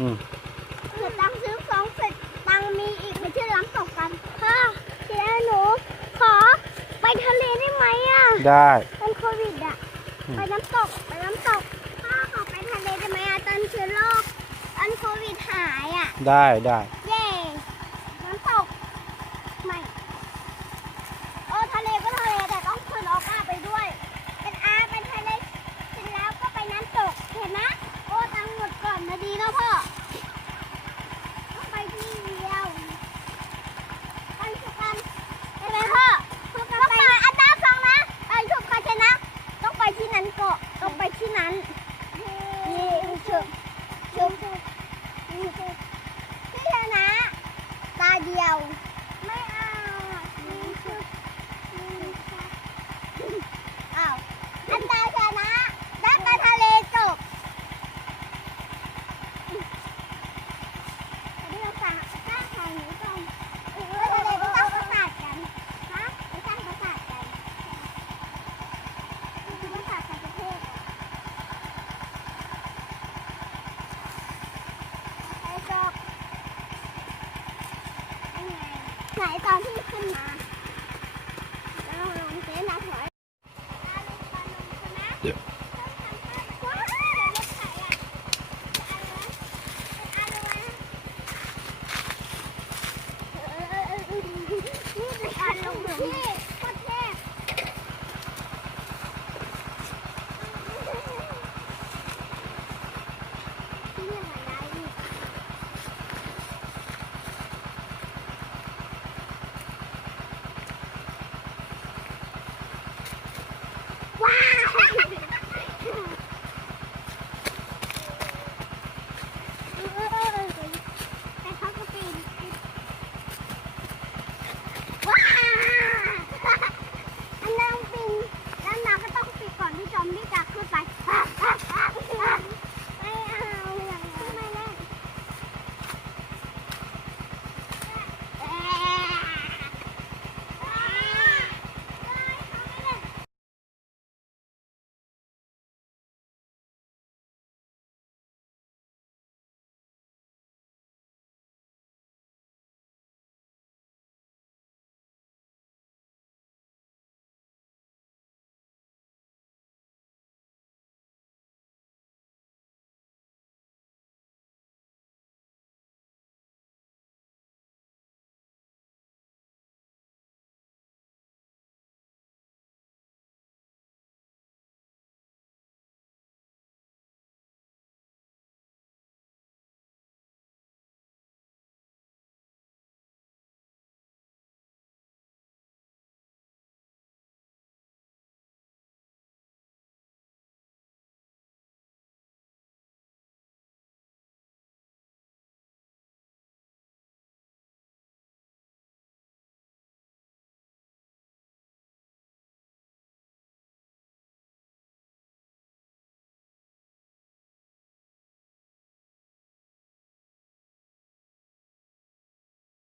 เดี๋ยวตังซื้อของเสร็จตังมีอีกไปเที่ยวน้ำตกกันพ่อเดี๋ยวหนูขอไปทะเลได้ไหมอ่ะได้ตอนโควิดอ่ะไปน้ำตกพ่อขอไปทะเลได้ไหมอ่ะตอนเชื้อโรคตอนโควิดหายอ่ะได้เย่น้ำตกไม่ทะเลก็ทะเลแต่ต้องชวนออกไปด้วยเป็นไปทะเลเสร็จแล้วก็ไปน้ำตกเห็นไหมตังหมดก่อนนะดีนะพ่อต้องไปที่เดียวไปสุกันใช่ไหมพ่อต้องไปอันดับสองนะไปสุกใครชนะต้องไปที่นั้นเกาะต้องไปที่นั้นนี่ชุบที่ชนะตาเดียวไม่เอาอ้าวอันตาชนะได้ไปทะเลจบเรื่องสร้างทางนี้ก่อนทะเลก็ต้องประสาทกันฮะไปสร้างประสาทกันประสาทกันประเทศไปจบไหนตอนที่ขึ้นมาแล้วลงเส้นนะถอยตาลงใช่ไหม